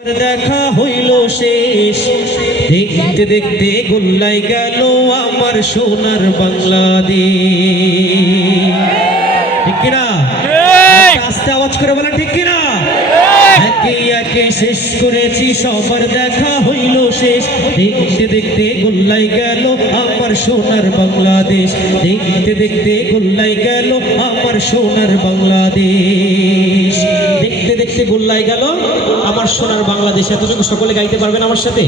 দেখা হইল শেষ, দেখতে দেখতে গোল্লাই গেল আমার সোনার বাংলাদেশ। ঠিক কিনা? আস্তে আওয়াজ করে বলেন ঠিক কিনা? একে একে শেষ করেছি, সবার দেখা হইল শেষ, দেখতে দেখতে গোল্লাই গেল আমার সোনার বাংলাদেশ। দেখতে দেখতে গোল্লাই গেল আমার সোনার বাংলাদেশ। দেখতে দেখতে গোল্লাই গেল আমার সোনার বাংলাদেশ। এতটুকু সকলে গাইতে পারবেন আমার সাথে?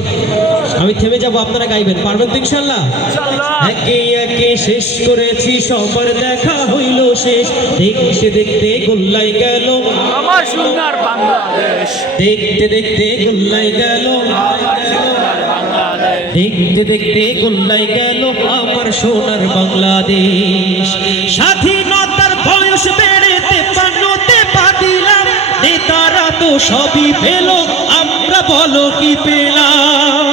আমি থেমে যাব, আপনারা গাইবেন, পারবেন তো ইনশাআল্লাহ? একে একে শেষ করেছি, সবার দেখা হইল শেষ, দেখতে দেখতে গোল্লাই গেল আমার সোনার বাংলাদেশ। দেখতে দেখতে গোল্লাই গেল, দেখতে দেখতে গোল্লাই গেল আমার সোনার বাংলাদেশ। স্বাধীনতার বয়স বেড়ে 53তে পা দিলাম, নেতারা তো সবই পেল, আমরা বলো কি পেলাম?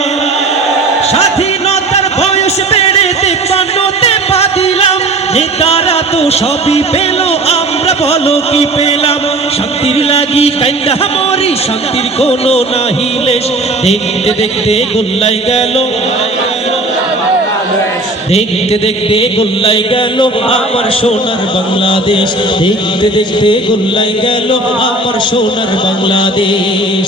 স্বাধীনতার বয়স বেড়ে 53তে পা দিলাম, নেতারা তো সবই পেল, আমরা বলো কি পেলাম? শান্তির লাগি কান্দা মরি, শান্তির কোনো নাহি লেশ, দেখতে দেখতে গোল্লাই গেল, দেখতে দেখতে গোল্লাই গেল আমার সোনার বাংলাদেশ। দেখতে দেখতে গোল্লাই গেল আমার সোনার বাংলাদেশ।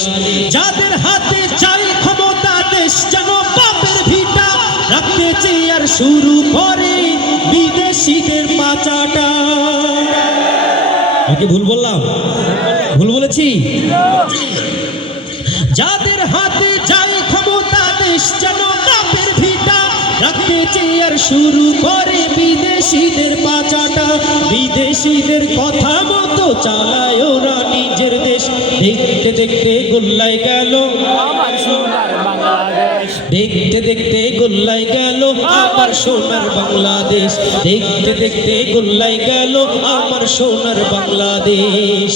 যাদের হাতে চাই ক্ষমতা, দেশ যেন বাপের ভিটা, রাখতে চেয়ার শুরু করে বিদেশিদের পাচাটা। কি ভুল বললাম? ভুল বলেছি? যাদের হাতে চাই ক্ষমতা, দেশ যেন বাপের ভিটা, রাখতে চেয়ার শুরু করে বিদেশিদের পাচাটা। বিদেশিদের কথা মতো চালায় ওরা নিজের দেশ। দেখতে দেখতে গোল্লাই গেল আমার সোনার বাংলাদেশ। দেখতে দেখতে গোল্লাই গেল আমার সোনার বাংলাদেশ। দেখতে দেখতে গোল্লাই গেল আমার সোনার বাংলাদেশ।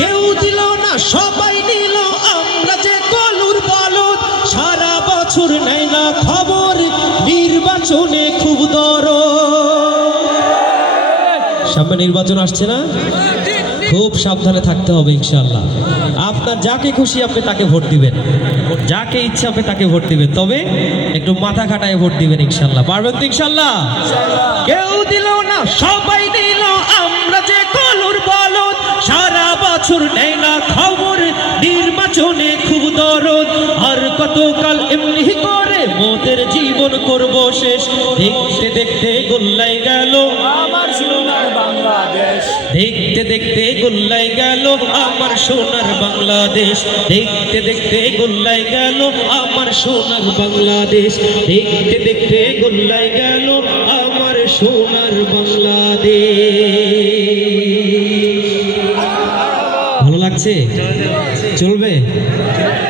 কেউ দিল না, সবাই নিল, আমরা যে কলুর বলদ, সারা বছর নেয় না খবর, নির্বাচনে খুব দরদ। সামনে নির্বাচন আসছে না? খুব সাবধানে থাকতে হবে ইনশাআল্লাহ। আপনার যাকে খুশি আপনি তাকে ভোট দিবেন, যাকে ইচ্ছা আপনি তাকে ভোট দিবেন, তবে একটু মাথা খাটায় ভোট দিবেন ইনশাআল্লাহ। পারবেন তো ইনশাআল্লাহ? কেউ দিল না, সবাই দিল, আমরা যে কলুর বলদ, সারা বছর নেয় না খবর, নির্বাচনে খুব দরদ। আর কতকাল এমনি করে মোদের জীবন করব শেষ। দেখতে দেখতে গোল্লাই গেল আমার সোনার বাংলাদেশ। দেখতে দেখতে গোল্লাই গেল আমার সোনার বাংলাদেশ। দেখতে দেখতে গোল্লাই গেল আমার সোনার বাংলাদেশ। দেখতে দেখতে গোল্লাই গেল আমার সোনার বাংলাদেশ। ভালো লাগছে? চলবে?